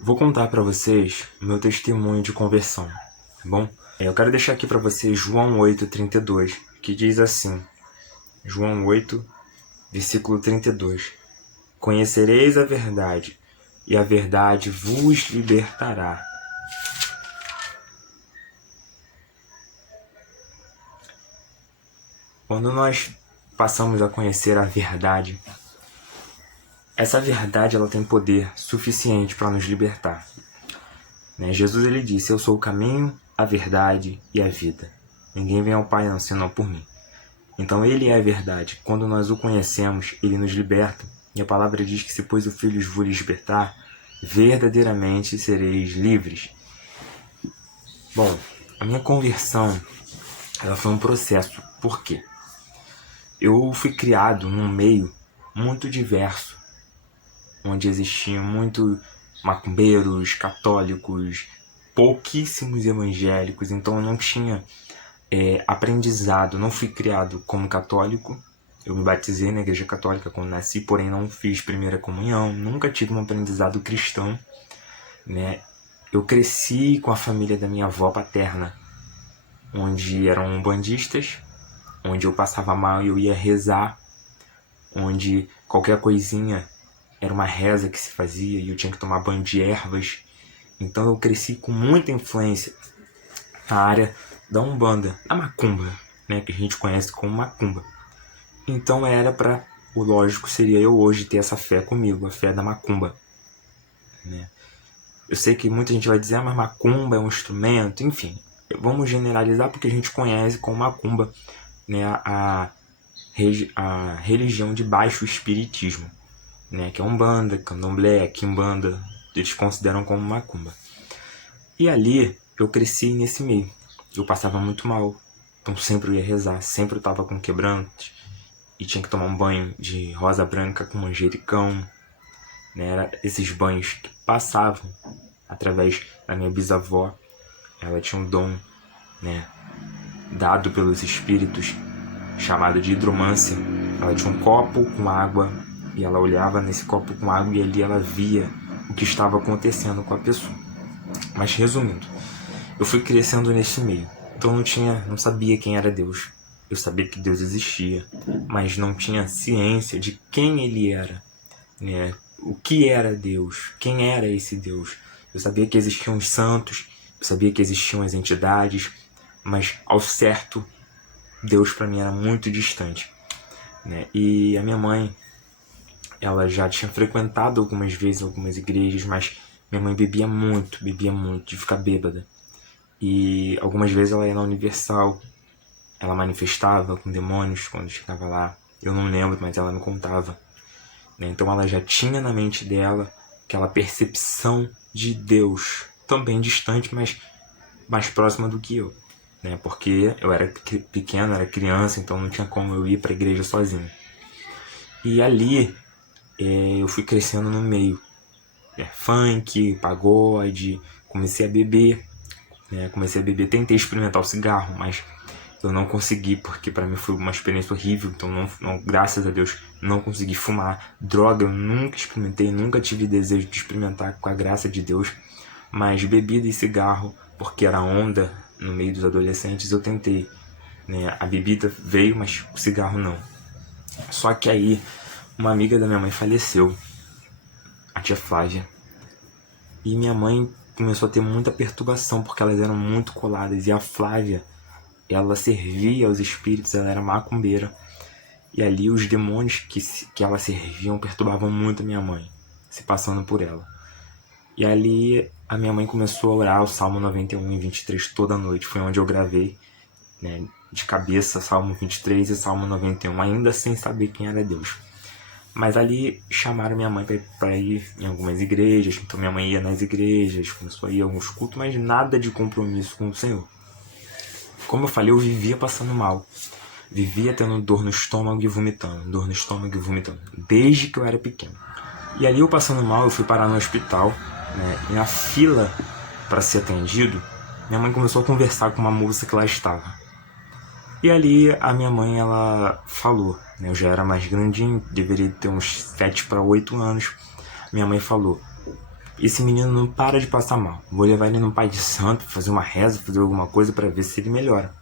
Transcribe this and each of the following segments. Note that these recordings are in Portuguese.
Vou contar para vocês o meu testemunho de conversão, tá bom? Eu quero deixar aqui para vocês João 8:32, que diz assim, João 8, versículo 32. Conhecereis a verdade, e a verdade vos libertará. Quando nós passamos a conhecer a verdade, essa verdade ela tem poder suficiente para nos libertar. Jesus ele disse, eu sou o caminho, a verdade e a vida. Ninguém vem ao Pai não, senão por mim. Então ele é a verdade. Quando nós o conhecemos, ele nos liberta. E a palavra diz que se pois o Filho vos libertar, verdadeiramente sereis livres. Bom, a minha conversão ela foi um processo. Por quê? Eu fui criado num meio muito diverso, onde existiam muitos macumbeiros, católicos, pouquíssimos evangélicos, então eu não tinha aprendizado, não fui criado como católico. Eu me batizei na igreja católica quando nasci, porém não fiz primeira comunhão, nunca tive um aprendizado cristão, né? Eu cresci com a família da minha avó paterna, onde eram umbandistas, onde eu passava mal e eu ia rezar, onde qualquer coisinha era uma reza que se fazia e eu tinha que tomar banho de ervas. Então eu cresci com muita influência na área da Umbanda, da Macumba, né, que a gente conhece como Macumba. Então era para, o lógico seria eu hoje ter essa fé comigo, a fé da Macumba, né? Eu sei que muita gente vai dizer, mas Macumba é um instrumento, enfim. Vamos generalizar porque a gente conhece como Macumba, né, a religião de baixo espiritismo, né, que é Umbanda, Candomblé, Quimbanda, eles consideram como Macumba. E ali eu cresci nesse meio. Eu passava muito mal, então sempre eu ia rezar, sempre eu estava com quebrantes e tinha que tomar um banho de rosa branca com manjericão, né? Era esses banhos que passavam através da minha bisavó. Ela tinha um dom, né, dado pelos espíritos, chamado de hidromância. Ela tinha um copo com água e ela olhava nesse copo com água e ali ela via o que estava acontecendo com a pessoa. Mas resumindo, eu fui crescendo nesse meio, então não sabia quem era Deus. Eu sabia que Deus existia, mas não tinha ciência de quem ele era, né? O que era Deus, quem era esse Deus. Eu sabia que existiam os santos, eu sabia que existiam as entidades, mas ao certo, Deus para mim era muito distante, né? E a minha mãe, ela já tinha frequentado algumas vezes algumas igrejas, mas minha mãe bebia muito, de ficar bêbada. E algumas vezes ela ia na Universal, ela manifestava com demônios quando chegava lá. Eu não lembro, mas ela me contava, né? Então ela já tinha na mente dela aquela percepção de Deus, também distante, mas mais próxima do que eu, né? Porque eu era pequeno, era criança, então não tinha como eu ir para a igreja sozinho. E ali eu fui crescendo no meio, funk, pagode, comecei a beber, né? Tentei experimentar o cigarro, mas eu não consegui, porque para mim foi uma experiência horrível, então não, graças a Deus não consegui fumar. Droga eu nunca experimentei, nunca tive desejo de experimentar, com a graça de Deus, mas bebida e cigarro, porque era onda no meio dos adolescentes, eu tentei, né? A bebida veio, mas o cigarro não. Só que aí uma amiga da minha mãe faleceu, a tia Flávia, e minha mãe começou a ter muita perturbação, porque elas eram muito coladas, e a Flávia, ela servia aos espíritos, ela era macumbeira. E ali os demônios que ela serviam perturbavam muito a minha mãe, se passando por ela. E ali a minha mãe começou a orar o Salmo 91 e 23 toda noite. Foi onde eu gravei, né, de cabeça, Salmo 23 e Salmo 91, ainda sem saber quem era Deus. Mas ali chamaram minha mãe para ir em algumas igrejas, então minha mãe ia nas igrejas, começou a ir a alguns cultos, mas nada de compromisso com o Senhor. Como eu falei, eu vivia passando mal. Vivia tendo dor no estômago e vomitando, desde que eu era pequeno. E ali eu passando mal, eu fui parar no hospital, né? E na fila para ser atendido, minha mãe começou a conversar com uma moça que lá estava. E ali a minha mãe, ela falou, né? Eu já era mais grandinho, deveria ter uns 7 para 8 anos. Minha mãe falou, esse menino não para de passar mal. Vou levar ele no pai de santo, fazer uma reza, fazer alguma coisa para ver se ele melhora.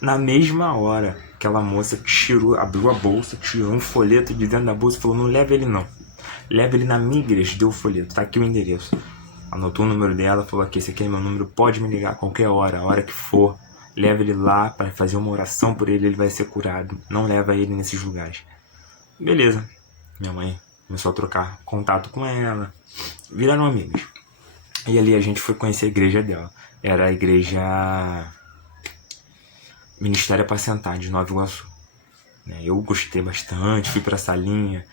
Na mesma hora, aquela moça tirou, abriu a bolsa, tirou um folheto de dentro da bolsa e falou: não leva ele não. Leva ele na minha igreja, deu o folheto, tá aqui o endereço. Anotou o número dela, falou aqui, esse aqui é meu número, pode me ligar a qualquer hora, a hora que for. Leva ele lá para fazer uma oração por ele, ele vai ser curado. Não leva ele nesses lugares. Beleza. Minha mãe começou a trocar contato com ela. Viraram amigos. E ali a gente foi conhecer a igreja dela. Era a igreja Ministério Apacentar de Nova Iguaçu. Eu gostei bastante, fui pra salinha.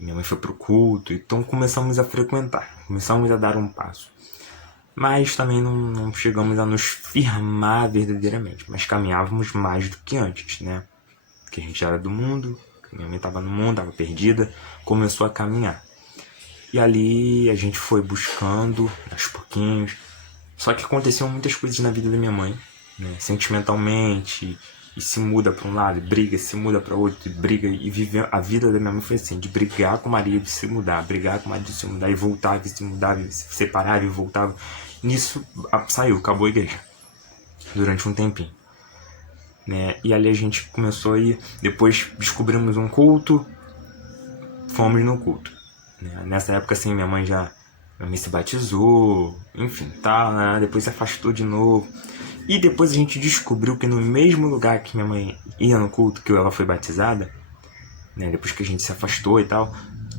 Minha mãe foi pro culto. Então começamos a frequentar. Começamos a dar um passo. Mas também não chegamos a nos firmar verdadeiramente. Mas caminhávamos mais do que antes, né? Porque a gente era do mundo. Minha mãe estava no mundo, estava perdida. Começou a caminhar. E ali a gente foi buscando, aos pouquinhos. Só que aconteciam muitas coisas na vida da minha mãe, né? Sentimentalmente. E se muda para um lado, e briga, se muda para outro, e briga. E viver a vida da minha mãe foi assim, de brigar com o marido, se mudar, brigar com o marido, se mudar, e voltava, e se mudava, e se separava, e voltava. Nisso saiu, acabou a igreja. Durante um tempinho. Né? E ali a gente começou a ir. Depois descobrimos um culto. Fomos no culto. Né? Nessa época, assim, minha mãe se batizou. Enfim, tá, né? Depois se afastou de novo. E depois a gente descobriu que no mesmo lugar que minha mãe ia no culto, que ela foi batizada, né? Depois que a gente se afastou e tal,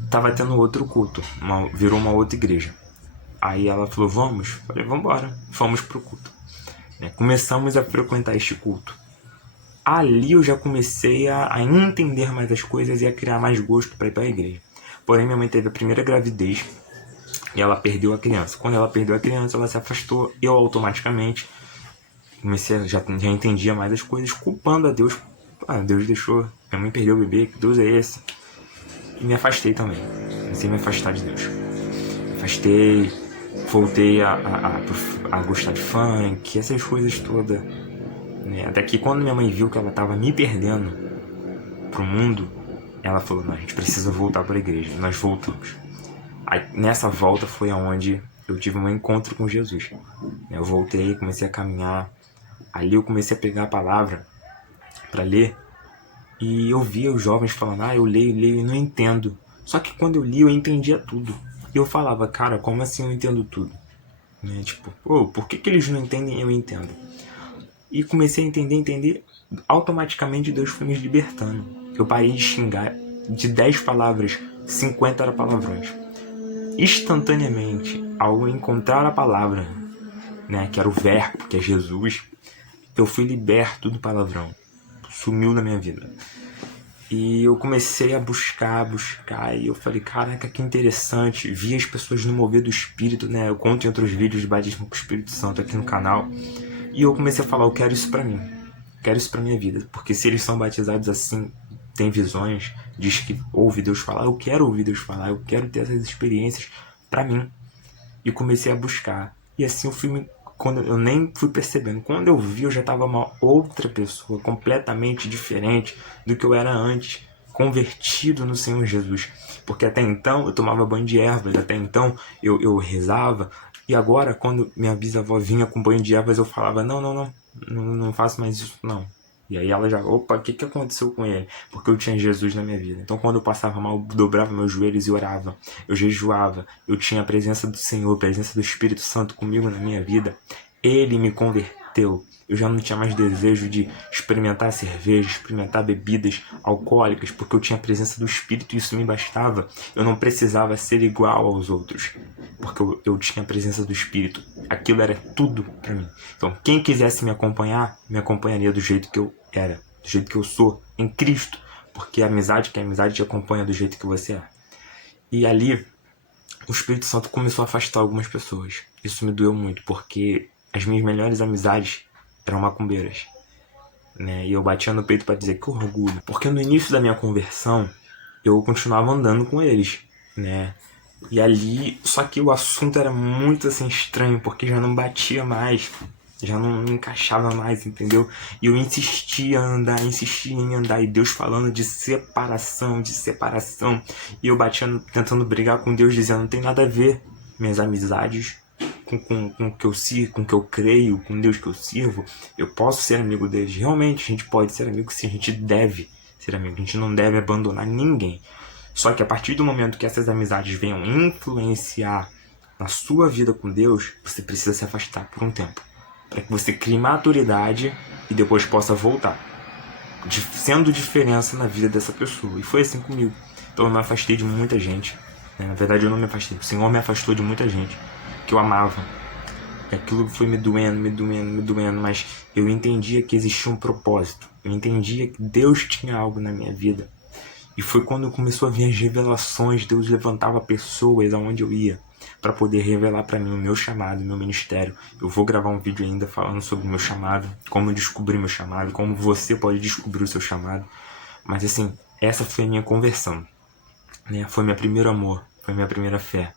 tava tendo outro culto. Virou uma outra igreja. Aí ela falou, vamos? Falei, vamos embora. Fomos pro culto. Né? Começamos a frequentar este culto. Ali eu já comecei a entender mais as coisas e a criar mais gosto para ir para a igreja. Porém, minha mãe teve a primeira gravidez e ela perdeu a criança. Quando ela perdeu a criança, ela se afastou. Eu automaticamente já entendia mais as coisas, culpando a Deus. Deus deixou, minha mãe perdeu o bebê, que Deus é esse? E me afastei também. Comecei a me afastar de Deus. Me afastei, voltei a gostar de funk, essas coisas todas. Até que quando minha mãe viu que ela estava me perdendo pro mundo, ela falou, não, a gente precisa voltar para a igreja. Nós voltamos. Aí, nessa volta foi aonde eu tive um encontro com Jesus. Eu voltei, comecei a caminhar. Ali eu comecei a pegar a palavra para ler. E eu via os jovens falando, eu leio e não entendo. Só que quando eu li, eu entendia tudo. E eu falava, cara, como assim eu entendo tudo? Por que eles não entendem e eu entendo? E comecei a entender. Automaticamente Deus foi me libertando. Eu parei de xingar. De 10 palavras, 50 eram palavrões. Instantaneamente, ao encontrar a palavra, né, que era o verbo, que é Jesus, eu fui liberto do palavrão. Sumiu da minha vida. E eu comecei a buscar, e eu falei, caraca, que interessante. Vi as pessoas no mover do Espírito, né? Eu conto em outros vídeos de batismo com o Espírito Santo aqui no canal. E eu comecei a falar, eu quero isso pra mim. Quero isso pra minha vida. Porque se eles são batizados assim, tem visões, diz que ouve Deus falar, eu quero ouvir Deus falar, eu quero ter essas experiências pra mim. E comecei a buscar. E assim quando eu nem fui percebendo. Quando eu vi, eu já estava uma outra pessoa, completamente diferente do que eu era antes, convertido no Senhor Jesus. Porque até então eu tomava banho de ervas, até então eu rezava. E agora, quando minha bisavó vinha com banho de ervas, eu falava, não faço mais isso, não. E aí ela já, opa, o que aconteceu com ele? Porque eu tinha Jesus na minha vida. Então quando eu passava mal, eu dobrava meus joelhos e orava. Eu jejuava. Eu tinha a presença do Senhor, a presença do Espírito Santo comigo na minha vida. Ele me converteu. Eu já não tinha mais desejo de experimentar cerveja, experimentar bebidas alcoólicas, porque eu tinha a presença do Espírito e isso me bastava. Eu não precisava ser igual aos outros, porque eu tinha a presença do Espírito. Aquilo era tudo para mim. Então, quem quisesse me acompanharia do jeito que eu era, do jeito que eu sou, em Cristo, porque a amizade te acompanha do jeito que você é. E ali, o Espírito Santo começou a afastar algumas pessoas. Isso me doeu muito, porque as minhas melhores amizades eram macumbeiras, né? E eu batia no peito para dizer que orgulho. Porque no início da minha conversão, eu continuava andando com eles, né? E ali, só que o assunto era muito assim estranho, porque já não batia mais, já não encaixava mais, entendeu? E eu insistia em andar, e Deus falando de separação, e eu tentando brigar com Deus, dizendo, não tem nada a ver. minhas amizades, com o que eu sirvo, com o que eu creio, com Deus que eu sirvo, eu posso ser amigo deles. Realmente a gente pode ser amigo, sim, a gente deve ser amigo, a gente não deve abandonar ninguém. Só que a partir do momento que essas amizades venham influenciar na sua vida com Deus, você precisa se afastar por um tempo, para que você crie maturidade e depois possa voltar, sendo diferença na vida dessa pessoa. E foi assim comigo. Então eu me afastei de muita gente. Na verdade eu não me afastei, o Senhor me afastou de muita gente que eu amava. E aquilo foi me doendo, mas eu entendia que existia um propósito. Eu entendia que Deus tinha algo na minha vida. E foi quando começou a vir as revelações, Deus levantava pessoas aonde eu ia para poder revelar para mim o meu chamado, o meu ministério. Eu vou gravar um vídeo ainda falando sobre o meu chamado, como eu descobri meu chamado, como você pode descobrir o seu chamado. Mas assim, essa foi a minha conversão, né? Foi meu primeiro amor, foi minha primeira fé.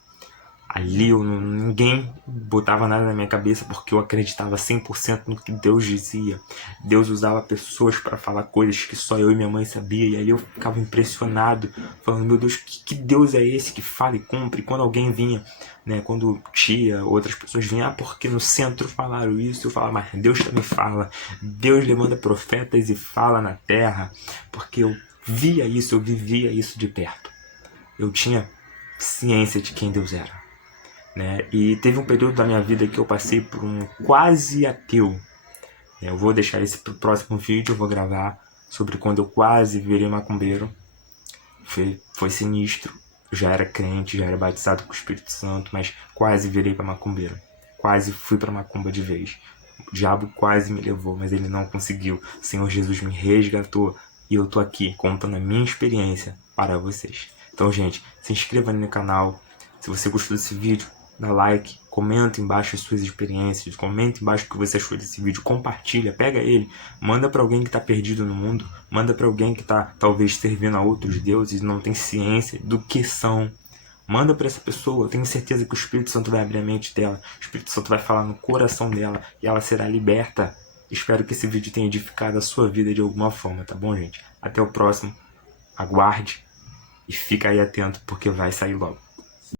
Ali ninguém botava nada na minha cabeça, porque eu acreditava 100% no que Deus dizia. Deus usava pessoas para falar coisas que só eu e minha mãe sabia. E aí eu ficava impressionado, falando, meu Deus, que Deus é esse que fala e cumpre? E quando alguém vinha, né, quando tia, outras pessoas vinham, porque no centro falaram isso, eu falava, mas Deus também fala. Deus levanta profetas e fala na terra, porque eu via isso, eu vivia isso de perto. Eu tinha ciência de quem Deus era. Né? E teve um período da minha vida que eu passei por um quase ateu. Eu vou deixar esse pro próximo vídeo, eu vou gravar sobre quando eu quase virei macumbeiro. Foi sinistro. Já era crente, já era batizado com o Espírito Santo, mas quase virei para macumbeiro. Quase fui para macumba de vez. O diabo quase me levou, mas ele não conseguiu. O Senhor Jesus me resgatou e eu tô aqui contando a minha experiência para vocês. Então, gente, se inscreva no canal. Se você gostou desse vídeo, dá like, comenta embaixo as suas experiências, comenta embaixo o que você achou desse vídeo, compartilha, pega ele, manda para alguém que está perdido no mundo, manda para alguém que está talvez servindo a outros deuses e não tem ciência do que são. Manda para essa pessoa, eu tenho certeza que o Espírito Santo vai abrir a mente dela, o Espírito Santo vai falar no coração dela e ela será liberta. Espero que esse vídeo tenha edificado a sua vida de alguma forma, tá bom, gente? Até o próximo, aguarde e fica aí atento porque vai sair logo.